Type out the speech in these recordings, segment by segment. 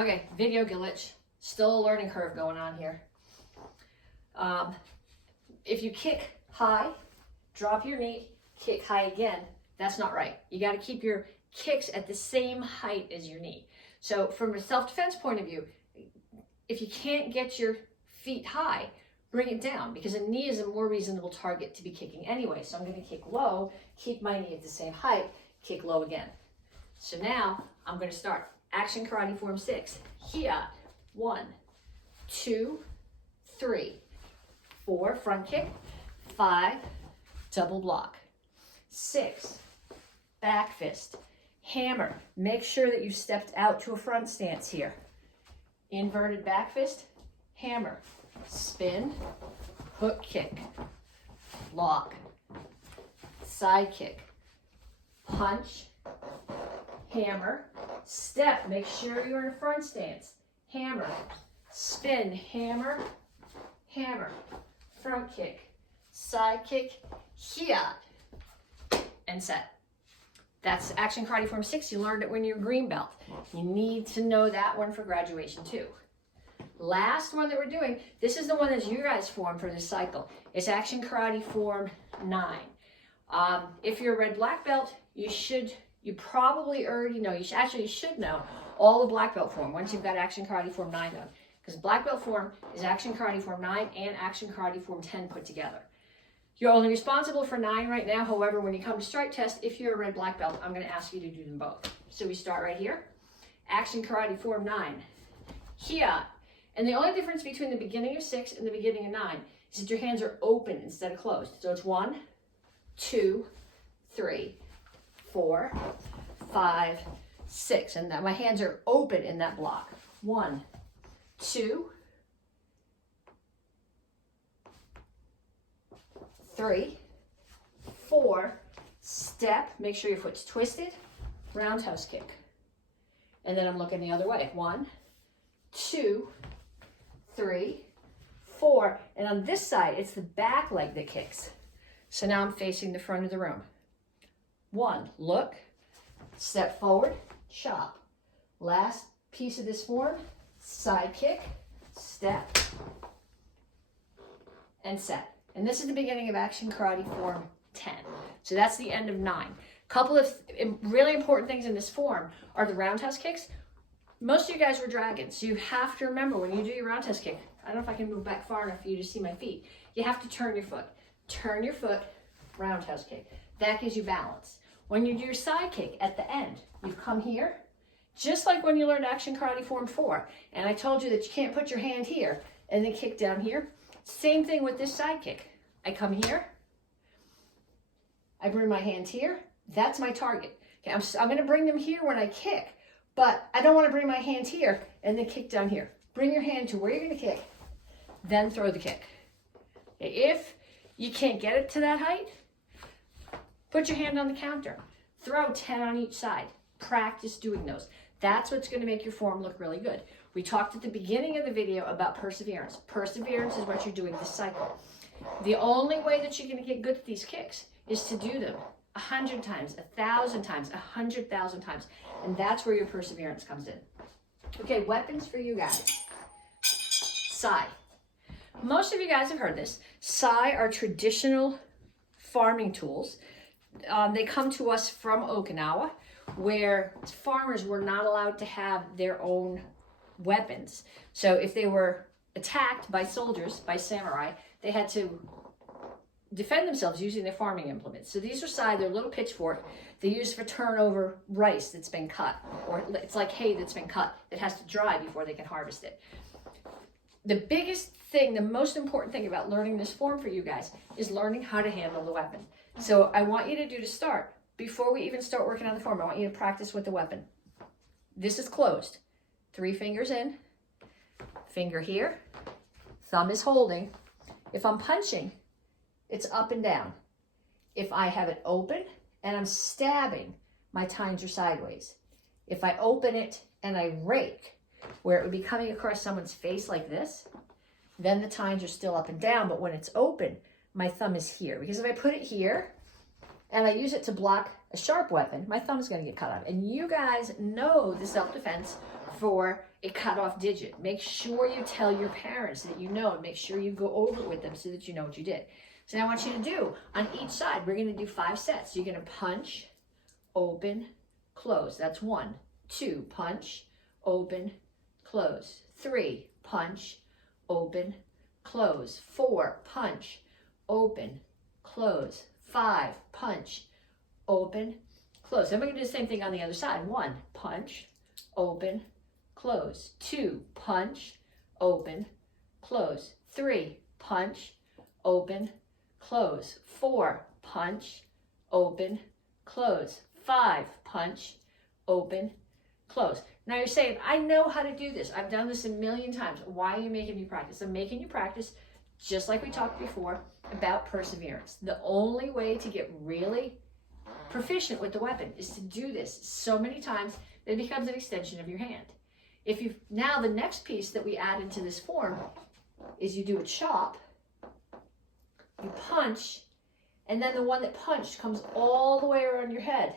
Okay, video glitch. Still a learning curve going on here. If you kick high, drop your knee, kick high again, that's not right. You got to keep your kicks at the same height as your knee. So from a self-defense point of view, if you can't get your feet high, bring it down, because a knee is a more reasonable target to be kicking anyway. So I'm going to kick low, keep my knee at the same height, kick low again. So now I'm going to start Action Karate Form 6. Here, 1, 2, 3, 4, front kick, 5, double block, 6, back fist, hammer. Make sure that you stepped out to a front stance here. Inverted back fist, hammer, spin, hook kick, lock, side kick, punch, hammer, step. Make sure you're in a front stance. Hammer, spin, hammer, hammer, front kick, side kick, hiat, and set. That's Action Karate Form 6. You learned it when you were green belt. You need to know that one for graduation too. Last one that we're doing, this is the one that you guys formed for this cycle. It's Action Karate Form 9. If you're a red black belt, you probably already know, you should know all the black belt form once you've got Action Karate Form 9 done. Because black belt form is Action Karate Form 9 and Action Karate Form 10 put together. You're only responsible for 9 right now. However, when you come to stripe test, if you're a red black belt, I'm going to ask you to do them both. So we start right here. Action Karate Form 9. Hiat. And the only difference between the beginning of 6 and the beginning of 9 is that your hands are open instead of closed. So it's 1, 2, 3, 4, 5, 6. And that my hands are open in that block. 1, 2, 3, 4, step, make sure your foot's twisted, roundhouse kick. And then I'm looking the other way. 1, 2, 3, 4. And on this side, it's the back leg that kicks. So now I'm facing the front of the room. 1, look, step forward, chop. Last piece of this form, side kick, step, and set. And this is the beginning of Action Karate Form 10. So that's the end of 9. Couple of really important things in this form are the roundhouse kicks. Most of you guys were dragons, so you have to remember when you do your roundhouse kick, I don't know if I can move back far enough for you to see my feet. You have to turn your foot. Turn your foot, roundhouse kick. That gives you balance. When you do your side kick at the end, you come here, just like when you learned Action Karate Form 4. And I told you that you can't put your hand here and then kick down here. Same thing with this side kick. I come here, I bring my hand here, that's my target. Okay, I'm going to bring them here when I kick, but I don't want to bring my hand here and then kick down here. Bring your hand to where you're going to kick, then throw the kick. Okay, if you can't get it to that height, put your hand on the counter. Throw 10 on each side. Practice doing those. That's what's going to make your form look really good. We talked at the beginning of the video about perseverance. Perseverance is what you're doing this cycle. The only way that you're going to get good at these kicks is to do them 100 times, 1,000 times, 100,000 times. And that's where your perseverance comes in. Okay, weapons for you guys. Sai. Most of you guys have heard this. Sai are traditional farming tools. They come to us from Okinawa, where farmers were not allowed to have their own weapons. So if they were attacked by soldiers, by samurai, they had to defend themselves using their farming implements. So these are sai, they're a little pitchfork they use for turnover rice that's been cut, or it's like hay that's been cut that has to dry before they can harvest it. The biggest thing, the most important thing about learning this form for you guys is learning how to handle the weapon. So I want you to do to start, before we even start working on the form, I want you to practice with the weapon. This is closed. 3 fingers in, finger here, thumb is holding. If I'm punching, it's up and down. If I have it open and I'm stabbing, my tines are sideways. If I open it and I rake, where it would be coming across someone's face like this, then the tines are still up and down, but when it's open, my thumb is here. Because if I put it here and I use it to block a sharp weapon, my thumb is going to get cut off. And you guys know the self-defense for a cutoff digit. Make sure you tell your parents that you know, and make sure you go over it with them so that you know what you did. So now I want you to do, on each side, we're gonna do 5 sets. You're gonna punch, open, close. That's 1. 2, punch, open, close. 3, punch, open, close. 4, punch, open, close. 5, punch, open, close. Then we're gonna do the same thing on the other side. 1, punch, open, close. 2, punch, open, close. 3, punch, open, close. 4, punch, open, close. 5, punch, open, close. Now you're saying, I know how to do this. I've done this a million times. Why are you making me practice? I'm making you practice, just like we talked before, about perseverance. The only way to get really proficient with the weapon is to do this so many times that it becomes an extension of your hand. Now the next piece that we add into this form is you do a chop, you punch, and then the one that punched comes all the way around your head.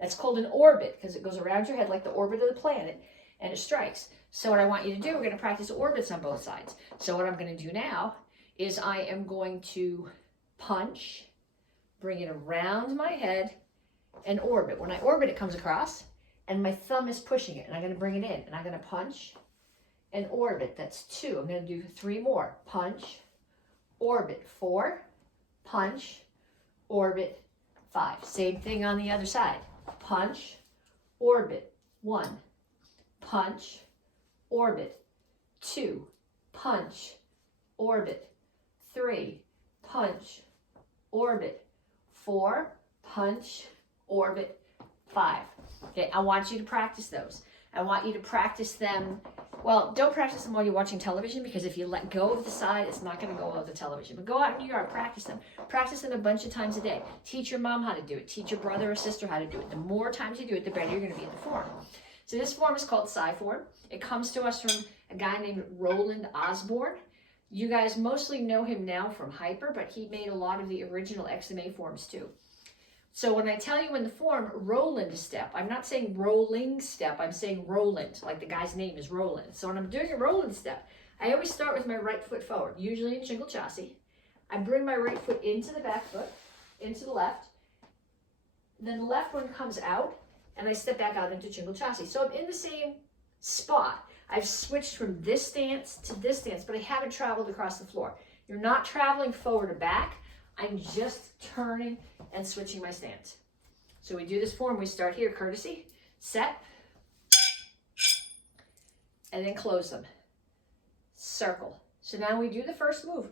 That's called an orbit because it goes around your head like the orbit of the planet and it strikes. So what I want you to do, we're going to practice orbits on both sides. So what I'm going to do now is I am going to punch, bring it around my head, and orbit. When I orbit, it comes across, and my thumb is pushing it, and I'm going to bring it in, and I'm going to punch and orbit. That's 2. I'm going to do 3 more. Punch, orbit. 4, punch, orbit. 5. Same thing on the other side. Punch, orbit. 1, punch, orbit. 2, punch, orbit. 3, punch, orbit. 4, punch, orbit. 5. Okay, I want you to practice those. I want you to practice them. Well, don't practice them while you're watching television, because if you let go of the side, it's not going to go well with the television. But go out in your yard, practice them. Practice them a bunch of times a day. Teach your mom how to do it. Teach your brother or sister how to do it. The more times you do it, the better you're going to be at the form. So this form is called Psi form. It comes to us from a guy named Roland Osborne. You guys mostly know him now from Hyper, but he made a lot of the original XMA forms too. So when I tell you in the form Roland step, I'm not saying rolling step, I'm saying Roland, like the guy's name is Roland. So when I'm doing a Roland step, I always start with my right foot forward, usually in shingle chassis. I bring my right foot into the back foot, into the left. Then the left one comes out, and I step back out into shingle chassis. So I'm in the same spot. I've switched from this stance to this stance, but I haven't traveled across the floor. You're not traveling forward or back. I'm just turning and switching my stance. So we do this form. We start here, courtesy, set, and then close them. Circle. So now we do the first move.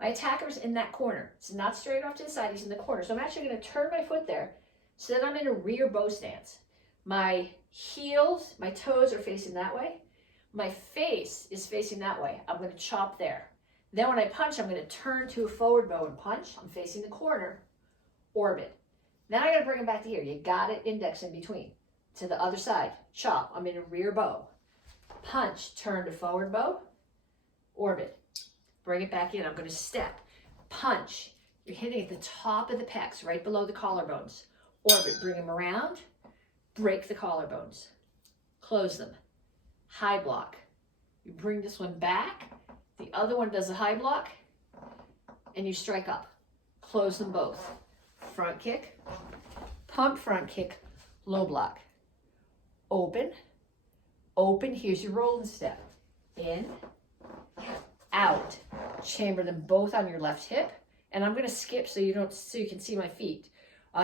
My attacker's in that corner. It's not straight off to the side. He's in the corner. So I'm actually going to turn my foot there so that I'm in a rear bow stance. My heels, my toes are facing that way. My face is facing that way. I'm going to chop there. Then when I punch, I'm going to turn to a forward bow and punch. I'm facing the corner, orbit. Then I got to bring it back to here. You got it, index in between. To the other side, chop. I'm in a rear bow. Punch, turn to forward bow, orbit. Bring it back in. I'm going to step, punch. You're hitting at the top of the pecs, right below the collarbones. Orbit, bring them around, break the collarbones. Close them. High block. You bring this one back. The other one does a high block, and you strike up. Close them both. Front kick, pump front kick, low block. Open, open. Here's your rolling step. In, out. Chamber them both on your left hip, and I'm going to skip so you can see my feet,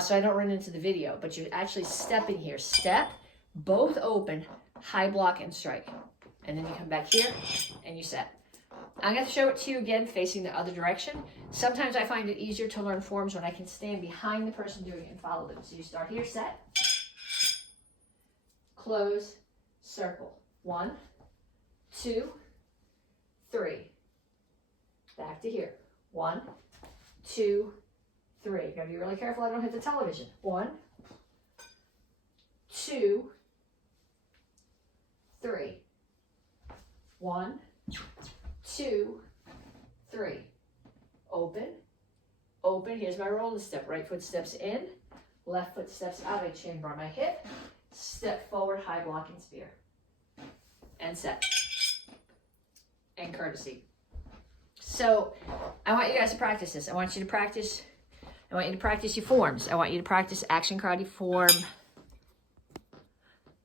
so I don't run into the video. But you're actually stepping here. Step, both open, high block and strike, and then you come back here and you set. I'm going to show it to you again facing the other direction. Sometimes I find it easier to learn forms when I can stand behind the person doing it and follow them. So you start here, set, close, circle. 1, 2, 3. Back to here. 1, 2, 3. Got to be really careful I don't hit the television. 1, 2, 3. 1, 2, 3. Open, open. Here's my rolling step. Right foot steps in, left foot steps out. I chamber on my hip, step forward, high blocking spear. and set, and courtesy. So I want you guys to practice this. I want you to practice your forms. I want you to practice action karate form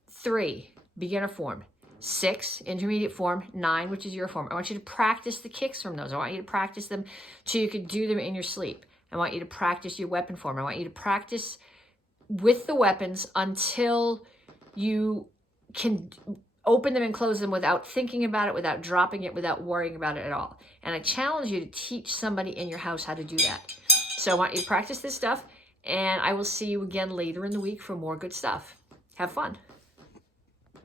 3, beginner form. 6, intermediate form. 9, which is your form. I want you to practice the kicks from those. I want you to practice them so you can do them in your sleep. I want you to practice your weapon form. I want you to practice with the weapons until you can open them and close them without thinking about it, without dropping it, without worrying about it at all. And I challenge you to teach somebody in your house how to do that. So I want you to practice this stuff, and I will see you again later in the week for more good stuff. Have fun.